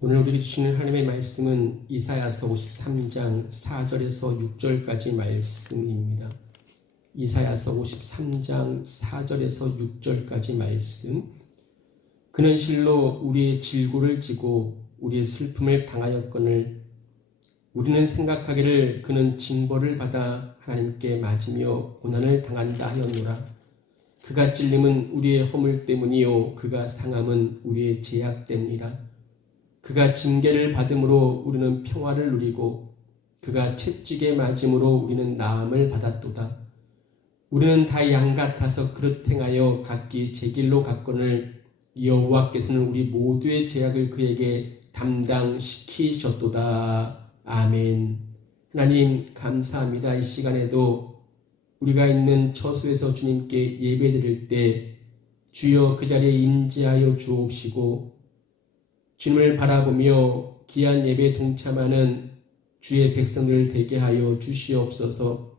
오늘 우리에게 주시는 하나님의 말씀은 이사야서 53장 4절에서 6절까지 말씀입니다. 이사야서 53장 4절에서 6절까지 말씀. 그는 실로 우리의 질고를 지고 우리의 슬픔을 당하였거늘 우리는 생각하기를 그는 징벌을 받아 하나님께 맞으며 고난을 당한다 하였노라. 그가 찔림은 우리의 허물 때문이요 그가 상함은 우리의 죄악 때문이라. 그가 징계를 받음으로 우리는 평화를 누리고 그가 채찍에 맞음으로 우리는 나음을 받았도다. 우리는 다 양 같아서 그릇 행하여 각기 제 길로 갔거늘 여호와께서는 우리 모두의 죄악을 그에게 담당시키셨도다. 아멘. 하나님 감사합니다. 이 시간에도 우리가 있는 처소에서 주님께 예배드릴 때 주여 그 자리에 임재하여 주옵시고 주님을 바라보며 귀한 예배에 동참하는 주의 백성들을 되게 하여 주시옵소서.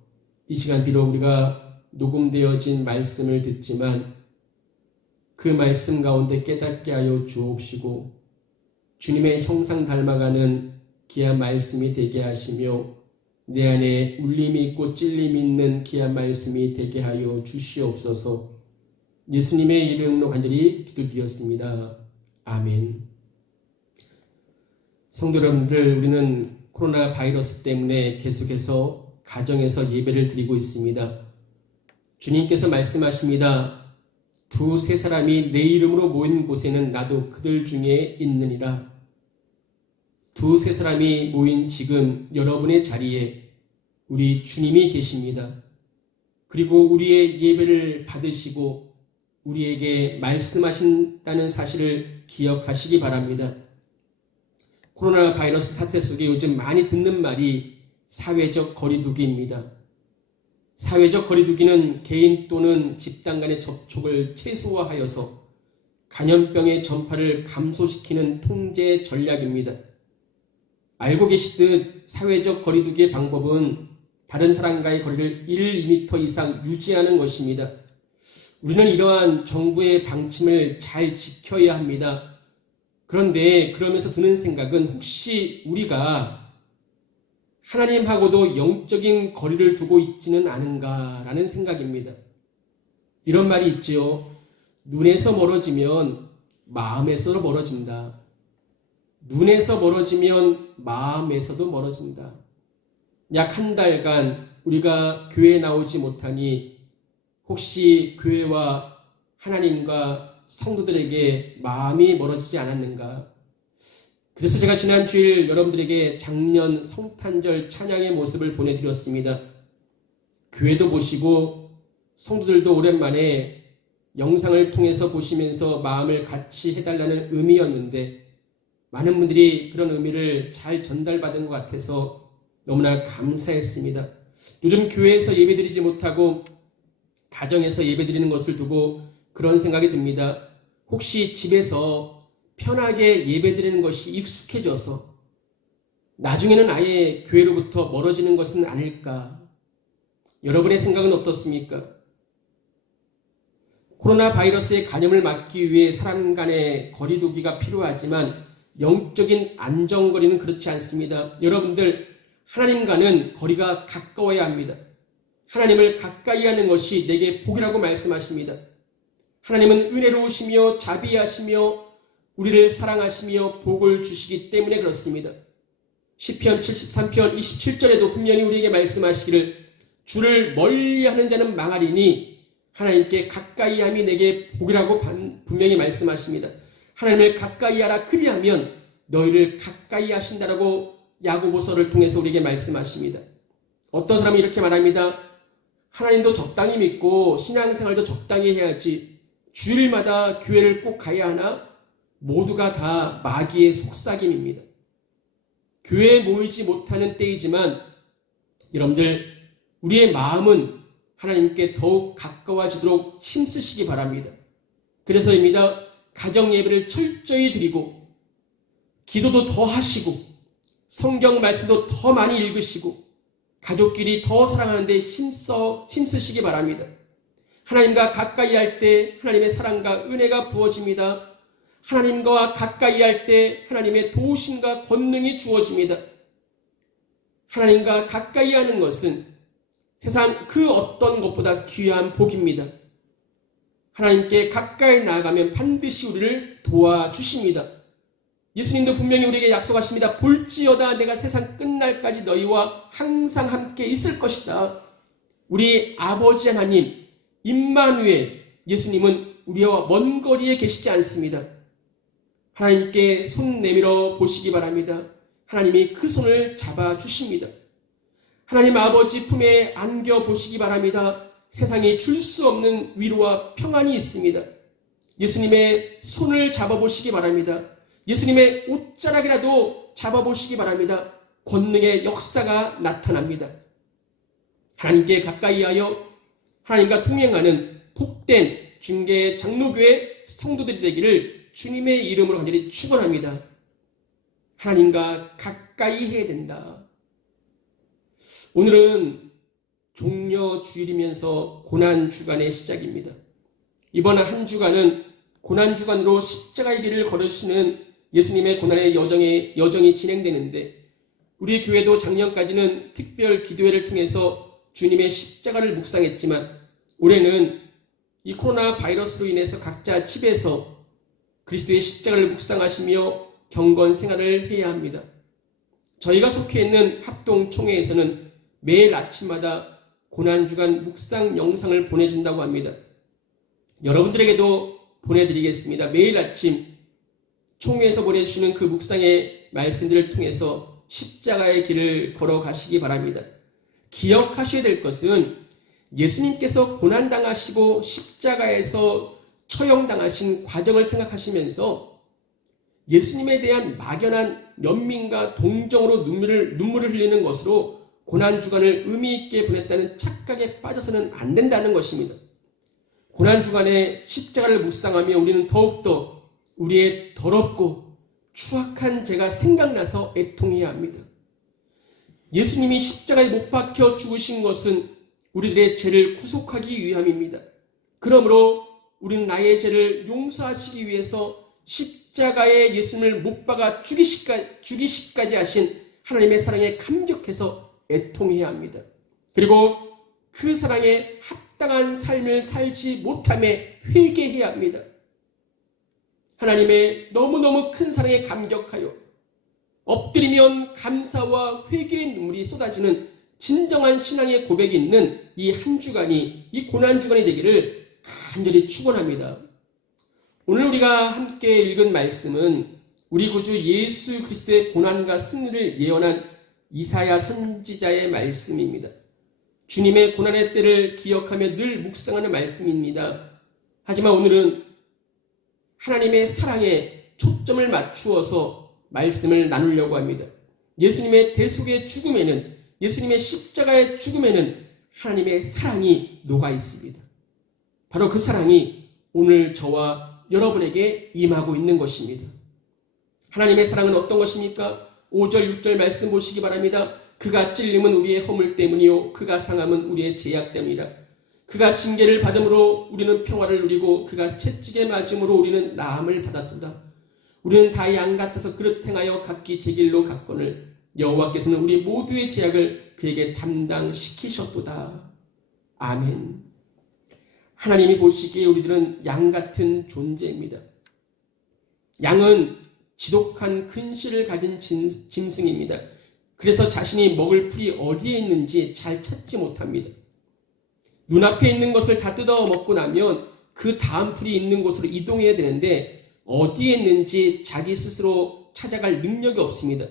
이 시간 비록 우리가 녹음되어진 말씀을 듣지만 그 말씀 가운데 깨닫게 하여 주옵시고 주님의 형상 닮아가는 귀한 말씀이 되게 하시며 내 안에 울림이 있고 찔림이 있는 귀한 말씀이 되게 하여 주시옵소서. 예수님의 이름으로 간절히 기도드렸습니다. 아멘. 성도 여러분들, 우리는 코로나 바이러스 때문에 계속해서 가정에서 예배를 드리고 있습니다. 주님께서 말씀하십니다. 두세 사람이 내 이름으로 모인 곳에는 나도 그들 중에 있느니라. 두세 사람이 모인 지금 여러분의 자리에 우리 주님이 계십니다. 그리고 우리의 예배를 받으시고 우리에게 말씀하신다는 사실을 기억하시기 바랍니다. 코로나 바이러스 사태 속에 요즘 많이 듣는 말이 사회적 거리두기입니다. 사회적 거리두기는 개인 또는 집단 간의 접촉을 최소화하여서 감염병의 전파를 감소시키는 통제 전략입니다. 알고 계시듯 사회적 거리두기의 방법은 다른 사람과의 거리를 1~2m 이상 유지하는 것입니다. 우리는 이러한 정부의 방침을 잘 지켜야 합니다. 그런데 그러면서 드는 생각은 혹시 우리가 하나님하고도 영적인 거리를 두고 있지는 않은가라는 생각입니다. 이런 말이 있지요. 눈에서 멀어지면 마음에서 멀어진다. 눈에서 멀어지면 마음에서도 멀어진다. 약 한 달간 우리가 교회에 나오지 못하니 혹시 교회와 하나님과 성도들에게 마음이 멀어지지 않았는가? 그래서 제가 지난 주일 여러분들에게 작년 성탄절 찬양의 모습을 보내드렸습니다. 교회도 보시고 성도들도 오랜만에 영상을 통해서 보시면서 마음을 같이 해달라는 의미였는데 많은 분들이 그런 의미를 잘 전달받은 것 같아서 너무나 감사했습니다. 요즘 교회에서 예배드리지 못하고 가정에서 예배드리는 것을 두고 그런 생각이 듭니다. 혹시 집에서 편하게 예배드리는 것이 익숙해져서 나중에는 아예 교회로부터 멀어지는 것은 아닐까? 여러분의 생각은 어떻습니까? 코로나 바이러스의 감염을 막기 위해 사람 간의 거리두기가 필요하지만 영적인 안전거리는 그렇지 않습니다. 여러분들, 하나님과는 거리가 가까워야 합니다. 하나님을 가까이 하는 것이 내게 복이라고 말씀하십니다. 하나님은 은혜로우시며 자비하시며 우리를 사랑하시며 복을 주시기 때문에 그렇습니다. 시편 73편 27절에도 분명히 우리에게 말씀하시기를 주를 멀리하는 자는 망하리니 하나님께 가까이함이 내게 복이라고 분명히 말씀하십니다. 하나님을 가까이하라 그리하면 너희를 가까이 하신다라고 야고보서를 통해서 우리에게 말씀하십니다. 어떤 사람이 이렇게 말합니다. 하나님도 적당히 믿고 신앙생활도 적당히 해야지 주일마다 교회를 꼭 가야 하나? 모두가 다 마귀의 속삭임입니다. 교회에 모이지 못하는 때이지만 여러분들, 우리의 마음은 하나님께 더욱 가까워지도록 힘쓰시기 바랍니다. 그래서입니다. 가정 예배를 철저히 드리고 기도도 더 하시고 성경 말씀도 더 많이 읽으시고 가족끼리 더 사랑하는데 힘쓰시기 바랍니다. 하나님과 가까이 할 때 하나님의 사랑과 은혜가 부어집니다. 하나님과 가까이 할 때 하나님의 도우심과 권능이 주어집니다. 하나님과 가까이 하는 것은 세상 그 어떤 것보다 귀한 복입니다. 하나님께 가까이 나아가면 반드시 우리를 도와주십니다. 예수님도 분명히 우리에게 약속하십니다. 볼지어다 내가 세상 끝날까지 너희와 항상 함께 있을 것이다. 우리 아버지 하나님 임마누엘 예수님은 우리와 먼 거리에 계시지 않습니다. 하나님께 손 내밀어 보시기 바랍니다. 하나님이 그 손을 잡아주십니다. 하나님 아버지 품에 안겨 보시기 바랍니다. 세상이 줄 수 없는 위로와 평안이 있습니다. 예수님의 손을 잡아보시기 바랍니다. 예수님의 옷자락이라도 잡아보시기 바랍니다. 권능의 역사가 나타납니다. 하나님께 가까이 하여 하나님과 동행하는 복된 중계 장로교회 성도들이 되기를 주님의 이름으로 간절히 축원합니다. 하나님과 가까이 해야 된다. 오늘은 종려 주일이면서 고난 주간의 시작입니다. 이번 한 주간은 고난 주간으로 십자가의 길을 걸으시는 예수님의 고난의 여정이 진행되는데 우리 교회도 작년까지는 특별 기도회를 통해서 주님의 십자가를 묵상했지만 올해는 이 코로나 바이러스로 인해서 각자 집에서 그리스도의 십자가를 묵상하시며 경건 생활을 해야 합니다. 저희가 속해 있는 합동총회에서는 매일 아침마다 고난주간 묵상 영상을 보내준다고 합니다. 여러분들에게도 보내드리겠습니다. 매일 아침 총회에서 보내주시는 그 묵상의 말씀들을 통해서 십자가의 길을 걸어가시기 바랍니다. 기억하셔야 될 것은 예수님께서 고난당하시고 십자가에서 처형당하신 과정을 생각하시면서 예수님에 대한 막연한 연민과 동정으로 눈물을 흘리는 것으로 고난주간을 의미있게 보냈다는 착각에 빠져서는 안 된다는 것입니다. 고난주간에 십자가를 묵상하며 우리는 더욱더 우리의 더럽고 추악한 죄가 생각나서 애통해야 합니다. 예수님이 십자가에 못 박혀 죽으신 것은 우리들의 죄를 구속하기 위함입니다. 그러므로 우리는 나의 죄를 용서하시기 위해서 십자가에 예수님을 못 박아 죽이시기까지 하신 하나님의 사랑에 감격해서 애통해야 합니다. 그리고 그 사랑에 합당한 삶을 살지 못함에 회개해야 합니다. 하나님의 너무너무 큰 사랑에 감격하여 엎드리면 감사와 회개의 눈물이 쏟아지는 진정한 신앙의 고백이 있는 이 한 주간이 이 고난주간이 되기를 간절히 축원합니다. 오늘 우리가 함께 읽은 말씀은 우리 구주 예수 그리스도의 고난과 승리를 예언한 이사야 선지자의 말씀입니다. 주님의 고난의 때를 기억하며 늘 묵상하는 말씀입니다. 하지만 오늘은 하나님의 사랑에 초점을 맞추어서 말씀을 나누려고 합니다. 예수님의 대속의 죽음에는, 예수님의 십자가의 죽음에는 하나님의 사랑이 녹아 있습니다. 바로 그 사랑이 오늘 저와 여러분에게 임하고 있는 것입니다. 하나님의 사랑은 어떤 것입니까? 5절 6절 말씀 보시기 바랍니다. 그가 찔림은 우리의 허물 때문이요 그가 상함은 우리의 죄악 때문이라. 그가 징계를 받음으로 우리는 평화를 누리고 그가 채찍에 맞음으로 우리는 나음을 받았도다. 우리는 다 양 같아서 그릇 행하여 각기 제 길로 갔거늘 여호와께서는 우리 모두의 죄악을 그에게 담당시키셨도다. 아멘. 하나님이 보시기에 우리들은 양 같은 존재입니다. 양은 지독한 근실을 가진 짐승입니다. 그래서 자신이 먹을 풀이 어디에 있는지 잘 찾지 못합니다. 눈앞에 있는 것을 다 뜯어 먹고 나면 그 다음 풀이 있는 곳으로 이동해야 되는데 어디에 있는지 자기 스스로 찾아갈 능력이 없습니다.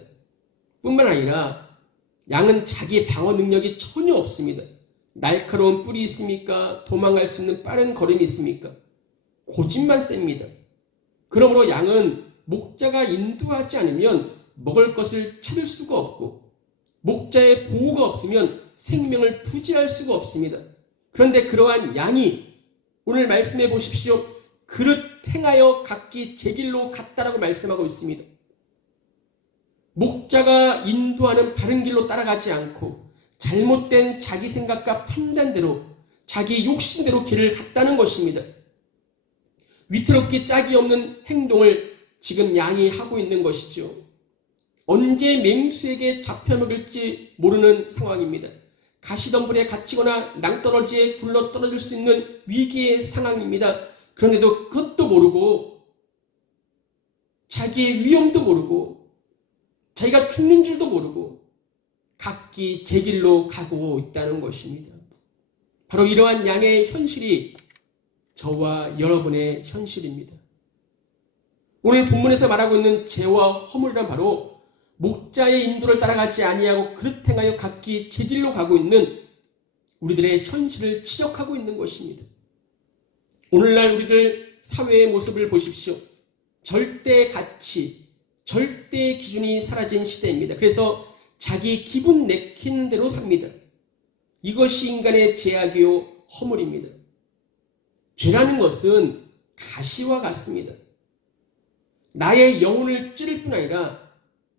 뿐만 아니라 양은 자기 방어 능력이 전혀 없습니다. 날카로운 뿔이 있습니까? 도망갈 수 있는 빠른 걸음이 있습니까? 고집만 셉니다. 그러므로 양은 목자가 인도하지 않으면 먹을 것을 찾을 수가 없고 목자의 보호가 없으면 생명을 부지할 수가 없습니다. 그런데 그러한 양이 오늘 말씀해 보십시오. 그릇 행하여 각기 제 길로 갔다라고 말씀하고 있습니다. 목자가 인도하는 바른 길로 따라가지 않고 잘못된 자기 생각과 판단대로 자기 욕심대로 길을 갔다는 것입니다. 위태롭게 짝이 없는 행동을 지금 양이 하고 있는 것이죠. 언제 맹수에게 잡혀먹을지 모르는 상황입니다. 가시덤불에 갇히거나 낭떠러지에 굴러 떨어질 수 있는 위기의 상황입니다. 그런데도 그것도 모르고 자기의 위험도 모르고 자기가 죽는 줄도 모르고 각기 제 길로 가고 있다는 것입니다. 바로 이러한 양의 현실이 저와 여러분의 현실입니다. 오늘 본문에서 말하고 있는 죄와 허물이란 바로 목자의 인도를 따라가지 아니하고 그릇 행하여 각기 제 길로 가고 있는 우리들의 현실을 지적하고 있는 것입니다. 오늘날 우리들 사회의 모습을 보십시오. 절대 가치, 절대 기준이 사라진 시대입니다. 그래서 자기 기분 내키는 대로 삽니다. 이것이 인간의 죄악이요 허물입니다. 죄라는 것은 가시와 같습니다. 나의 영혼을 찌를 뿐 아니라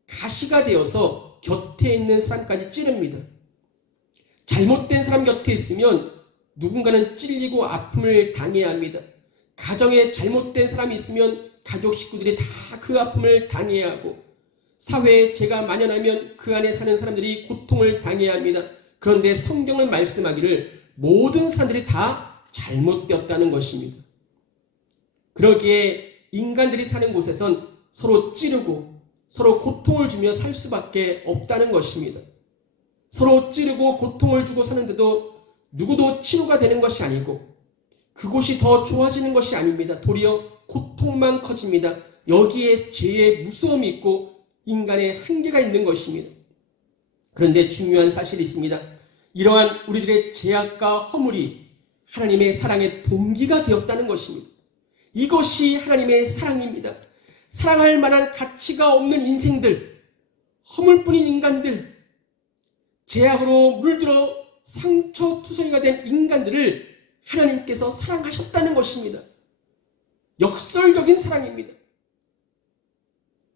가시가 되어서 곁에 있는 사람까지 찌릅니다. 잘못된 사람 곁에 있으면 누군가는 찔리고 아픔을 당해야 합니다. 가정에 잘못된 사람이 있으면 가족 식구들이 다 그 아픔을 당해야 하고, 사회에 죄가 만연하면 그 안에 사는 사람들이 고통을 당해야 합니다. 그런데 성경은 말씀하기를 모든 사람들이 다 잘못되었다는 것입니다. 그러기에 인간들이 사는 곳에선 서로 찌르고 서로 고통을 주며 살 수밖에 없다는 것입니다. 서로 찌르고 고통을 주고 사는데도 누구도 치료가 되는 것이 아니고 그곳이 더 좋아지는 것이 아닙니다. 도리어 고통만 커집니다. 여기에 죄의 무서움이 있고 인간의 한계가 있는 것입니다. 그런데 중요한 사실이 있습니다. 이러한 우리들의 죄악과 허물이 하나님의 사랑의 동기가 되었다는 것입니다. 이것이 하나님의 사랑입니다. 사랑할 만한 가치가 없는 인생들, 허물뿐인 인간들, 죄악으로 물들어 상처투성이가 된 인간들을 하나님께서 사랑하셨다는 것입니다. 역설적인 사랑입니다.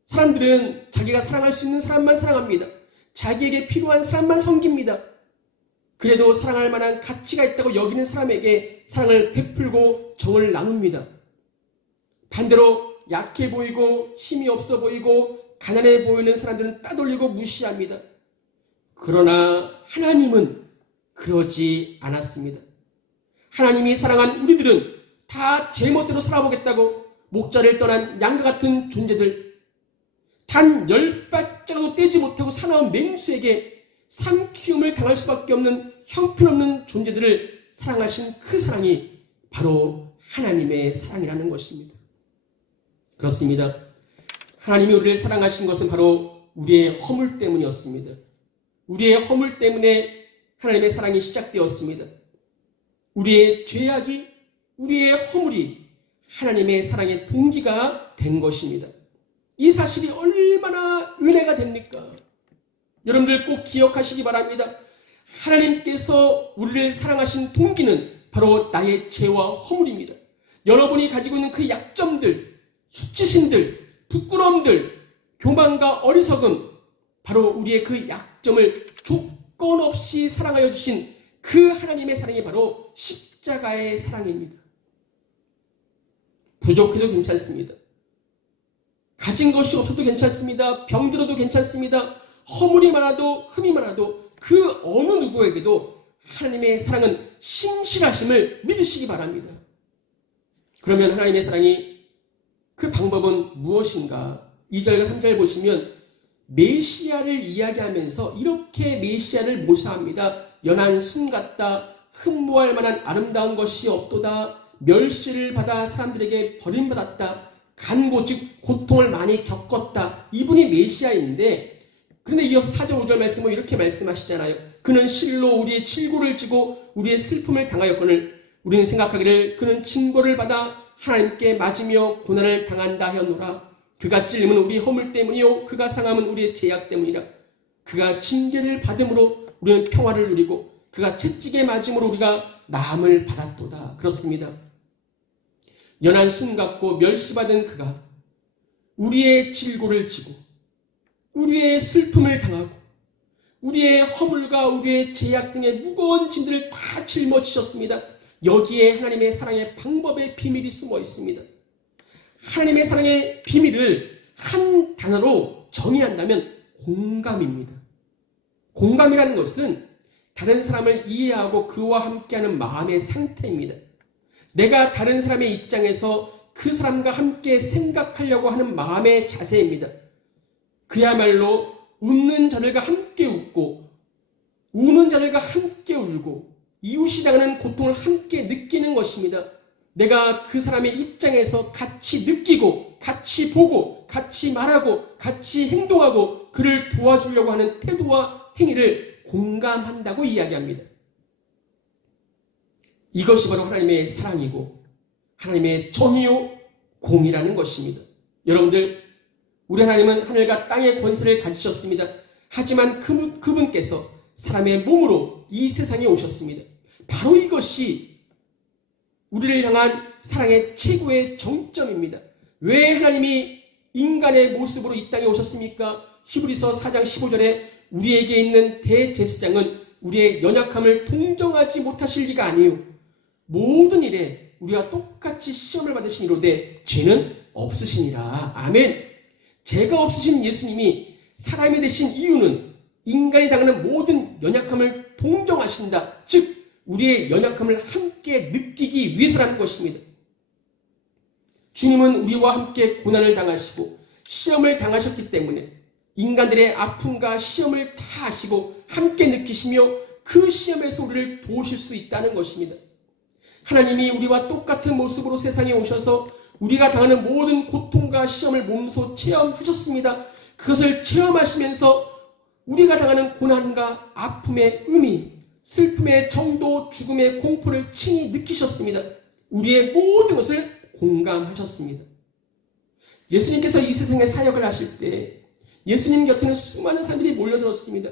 사람들은 자기가 사랑할 수 있는 사람만 사랑합니다. 자기에게 필요한 사람만 섬깁니다. 그래도 사랑할 만한 가치가 있다고 여기는 사람에게 사랑을 베풀고 정을 나눕니다. 반대로 약해 보이고 힘이 없어 보이고 가난해 보이는 사람들은 따돌리고 무시합니다. 그러나 하나님은 그러지 않았습니다. 하나님이 사랑한 우리들은 다 제멋대로 살아보겠다고 목자를 떠난 양과 같은 존재들, 단 10발자국도 떼지 못하고 사나운 맹수에게 삼키움을 당할 수밖에 없는 형편없는 존재들을 사랑하신 그 사랑이 바로 하나님의 사랑이라는 것입니다. 그렇습니다. 하나님이 우리를 사랑하신 것은 바로 우리의 허물 때문이었습니다. 우리의 허물 때문에 하나님의 사랑이 시작되었습니다. 우리의 죄악이, 우리의 허물이 하나님의 사랑의 동기가 된 것입니다. 이 사실이 얼마나 은혜가 됩니까? 여러분들 꼭 기억하시기 바랍니다. 하나님께서 우리를 사랑하신 동기는 바로 나의 죄와 허물입니다. 여러분이 가지고 있는 그 약점들, 수치심들, 부끄러움들, 교만과 어리석음, 바로 우리의 그 약점을 조건 없이 사랑하여 주신 그 하나님의 사랑이 바로 십자가의 사랑입니다. 부족해도 괜찮습니다. 가진 것이 없어도 괜찮습니다. 병들어도 괜찮습니다. 허물이 많아도 흠이 많아도 그 어느 누구에게도 하나님의 사랑은 신실하심을 믿으시기 바랍니다. 그러면 하나님의 사랑이 그 방법은 무엇인가? 2절과 3절 보시면 메시아를 이야기하면서 이렇게 메시아를 묘사합니다. 연한 순 같다. 흠모할 만한 아름다운 것이 없도다. 멸시를 받아 사람들에게 버림받았다. 간고 즉 고통을 많이 겪었다. 이분이 메시아인데, 그런데 이어서 4절 5절 말씀은 이렇게 말씀하시잖아요. 그는 실로 우리의 칠고를 지고 우리의 슬픔을 당하였거늘 우리는 생각하기를 그는 징벌을 받아 하나님께 맞으며 고난을 당한다 하였노라. 그가 찔림은 우리 허물 때문이요 그가 상함은 우리의 죄악 때문이라. 그가 징계를 받음으로 우리는 평화를 누리고 그가 채찍에 맞음으로 우리가 나음을 받았도다. 그렇습니다. 연한 순 같고 멸시받은 그가 우리의 질고를 지고 우리의 슬픔을 당하고 우리의 허물과 우리의 죄악 등의 무거운 짐들을 다 짊어지셨습니다. 여기에 하나님의 사랑의 방법의 비밀이 숨어 있습니다. 하나님의 사랑의 비밀을 한 단어로 정의한다면 공감입니다. 공감이라는 것은 다른 사람을 이해하고 그와 함께하는 마음의 상태입니다. 내가 다른 사람의 입장에서 그 사람과 함께 생각하려고 하는 마음의 자세입니다. 그야말로 웃는 자들과 함께 웃고 우는 자들과 함께 울고 이웃이 당하는 고통을 함께 느끼는 것입니다. 내가 그 사람의 입장에서 같이 느끼고 같이 보고 같이 말하고 같이 행동하고 그를 도와주려고 하는 태도와 행위를 공감한다고 이야기합니다. 이것이 바로 하나님의 사랑이고 하나님의 정의요 공이라는 것입니다. 여러분들, 우리 하나님은 하늘과 땅의 권세를 가지셨습니다. 하지만 그분께서 사람의 몸으로 이 세상에 오셨습니다. 바로 이것이 우리를 향한 사랑의 최고의 정점입니다. 왜 하나님이 인간의 모습으로 이 땅에 오셨습니까? 히브리서 4장 15절에 우리에게 있는 대제사장은 우리의 연약함을 동정하지 못하실 리가 아니요 모든 일에 우리가 똑같이 시험을 받으시니로되 죄는 없으시니라. 아멘. 죄가 없으신 예수님이 사람이 되신 이유는 인간이 당하는 모든 연약함을 동정하신다. 즉 우리의 연약함을 함께 느끼기 위해서라는 것입니다. 주님은 우리와 함께 고난을 당하시고 시험을 당하셨기 때문에 인간들의 아픔과 시험을 다 하시고 함께 느끼시며 그 시험에서 우리를 도우실 수 있다는 것입니다. 하나님이 우리와 똑같은 모습으로 세상에 오셔서 우리가 당하는 모든 고통과 시험을 몸소 체험하셨습니다. 그것을 체험하시면서 우리가 당하는 고난과 아픔의 의미, 슬픔의 정도, 죽음의 공포를 친히 느끼셨습니다. 우리의 모든 것을 공감하셨습니다. 예수님께서 이 세상에 사역을 하실 때 예수님 곁에는 수많은 사람들이 몰려들었습니다.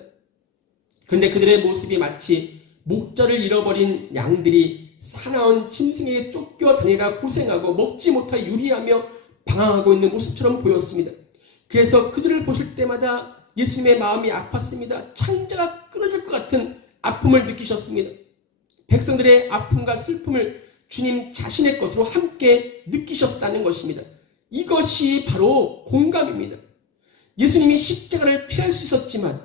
그런데 그들의 모습이 마치 목자를 잃어버린 양들이 사나운 짐승에게 쫓겨다니라 고생하고 먹지 못하여 유리하며 방황하고 있는 모습처럼 보였습니다. 그래서 그들을 보실 때마다 예수님의 마음이 아팠습니다. 창자가 끊어질 것 같은 아픔을 느끼셨습니다. 백성들의 아픔과 슬픔을 주님 자신의 것으로 함께 느끼셨다는 것입니다. 이것이 바로 공감입니다. 예수님이 십자가를 피할 수 있었지만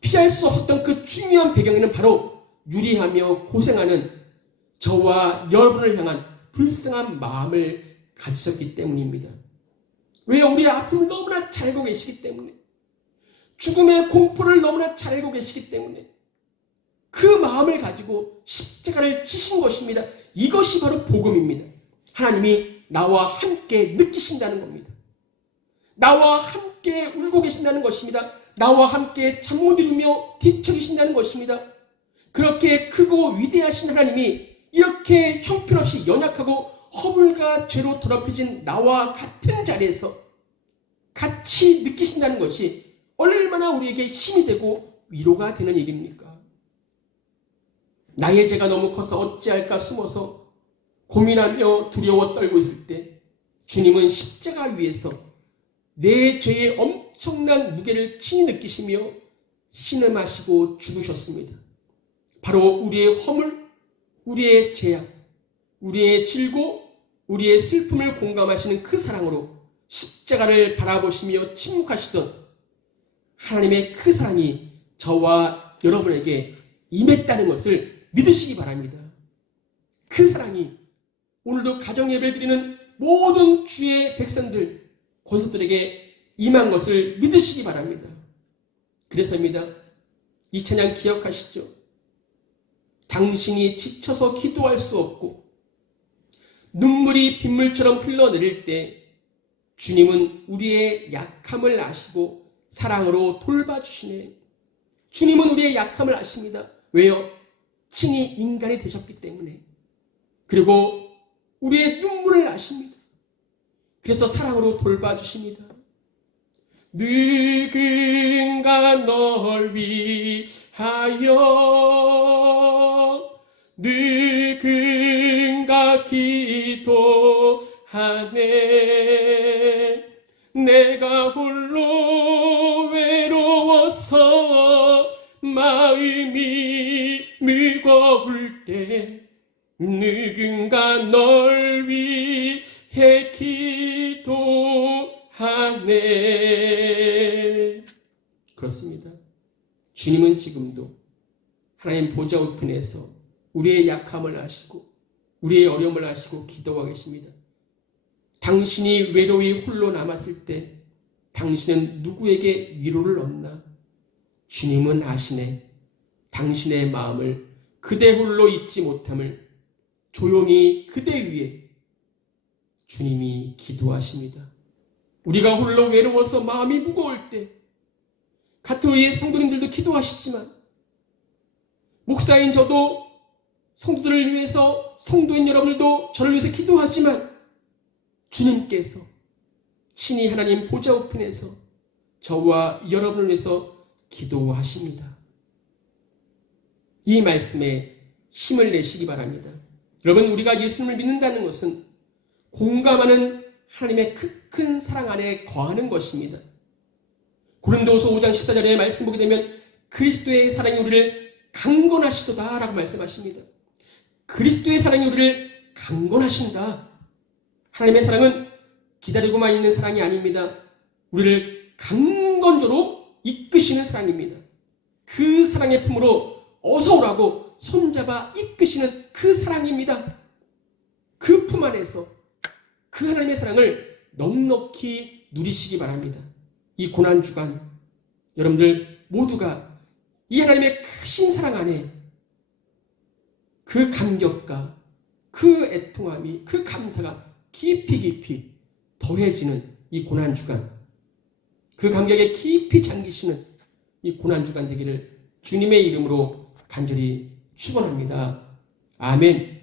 피할 수 없었던 그 중요한 배경에는 바로 유리하며 고생하는 저와 여러분을 향한 불쌍한 마음을 가지셨기 때문입니다. 왜요? 우리의 아픔을 너무나 잘 알고 계시기 때문에, 죽음의 공포를 너무나 잘 알고 계시기 때문에 그 마음을 가지고 십자가를 지신 것입니다. 이것이 바로 복음입니다. 하나님이 나와 함께 느끼신다는 겁니다. 나와 함께 울고 계신다는 것입니다. 나와 함께 잠 못 이루며 뒤척이신다는 것입니다. 그렇게 크고 위대하신 하나님이 이렇게 형편없이 연약하고 허물과 죄로 더럽혀진 나와 같은 자리에서 같이 느끼신다는 것이 얼마나 우리에게 힘이 되고 위로가 되는 일입니까? 나의 죄가 너무 커서 어찌할까 숨어서 고민하며 두려워 떨고 있을 때 주님은 십자가 위에서 내 죄의 엄청난 무게를 친히 느끼시며 신음하시고 죽으셨습니다. 바로 우리의 허물, 우리의 죄악, 우리의 질고, 우리의 슬픔을 공감하시는 그 사랑으로 십자가를 바라보시며 침묵하시던 하나님의 그 사랑이 저와 여러분에게 임했다는 것을 믿으시기 바랍니다. 그 사랑이 오늘도 가정예배를 드리는 모든 주의 백성들, 권속들에게 임한 것을 믿으시기 바랍니다. 그래서입니다. 이 찬양 기억하시죠? 당신이 지쳐서 기도할 수 없고 눈물이 빗물처럼 흘러내릴 때 주님은 우리의 약함을 아시고 사랑으로 돌봐주시네. 주님은 우리의 약함을 아십니다. 왜요? 친히 인간이 되셨기 때문에. 그리고 우리의 눈물을 아십니다. 그래서 사랑으로 돌봐주십니다. 누군가 널 위하여 누군가 기도하네. 내가 홀로 외로워서 마음이 무거울 때 누군가 널 위해 기도하네. 않네. 그렇습니다. 주님은 지금도 하나님 보좌 우편에서 우리의 약함을 아시고 우리의 어려움을 아시고 기도하고 계십니다. 당신이 외로이 홀로 남았을 때 당신은 누구에게 위로를 얻나? 주님은 아시네. 당신의 마음을 그대 홀로 잊지 못함을 조용히 그대 위에 주님이 기도하십니다. 우리가 홀로 외로워서 마음이 무거울 때 같은 우리의 성도님들도 기도하시지만 목사인 저도 성도들을 위해서 성도인 여러분들도 저를 위해서 기도하지만 주님께서 친히 하나님 보좌 우편에서 저와 여러분을 위해서 기도하십니다. 이 말씀에 힘을 내시기 바랍니다. 여러분, 우리가 예수님을 믿는다는 것은 공감하는 하나님의 큰 사랑 안에 거하는 것입니다. 고린도후서 5장 14절의 말씀 보게 되면 그리스도의 사랑이 우리를 강건하시도다 라고 말씀하십니다. 그리스도의 사랑이 우리를 강건하신다. 하나님의 사랑은 기다리고만 있는 사랑이 아닙니다. 우리를 강건조로 이끄시는 사랑입니다. 그 사랑의 품으로 어서 오라고 손잡아 이끄시는 그 사랑입니다. 그 품 안에서 그 하나님의 사랑을 넉넉히 누리시기 바랍니다. 이 고난주간 여러분들 모두가 이 하나님의 크신 사랑 안에 그 감격과 그 애통함이 그 감사가 깊이 더해지는 이 고난주간, 그 감격에 깊이 잠기시는 이 고난주간 되기를 주님의 이름으로 간절히 축원합니다. 아멘.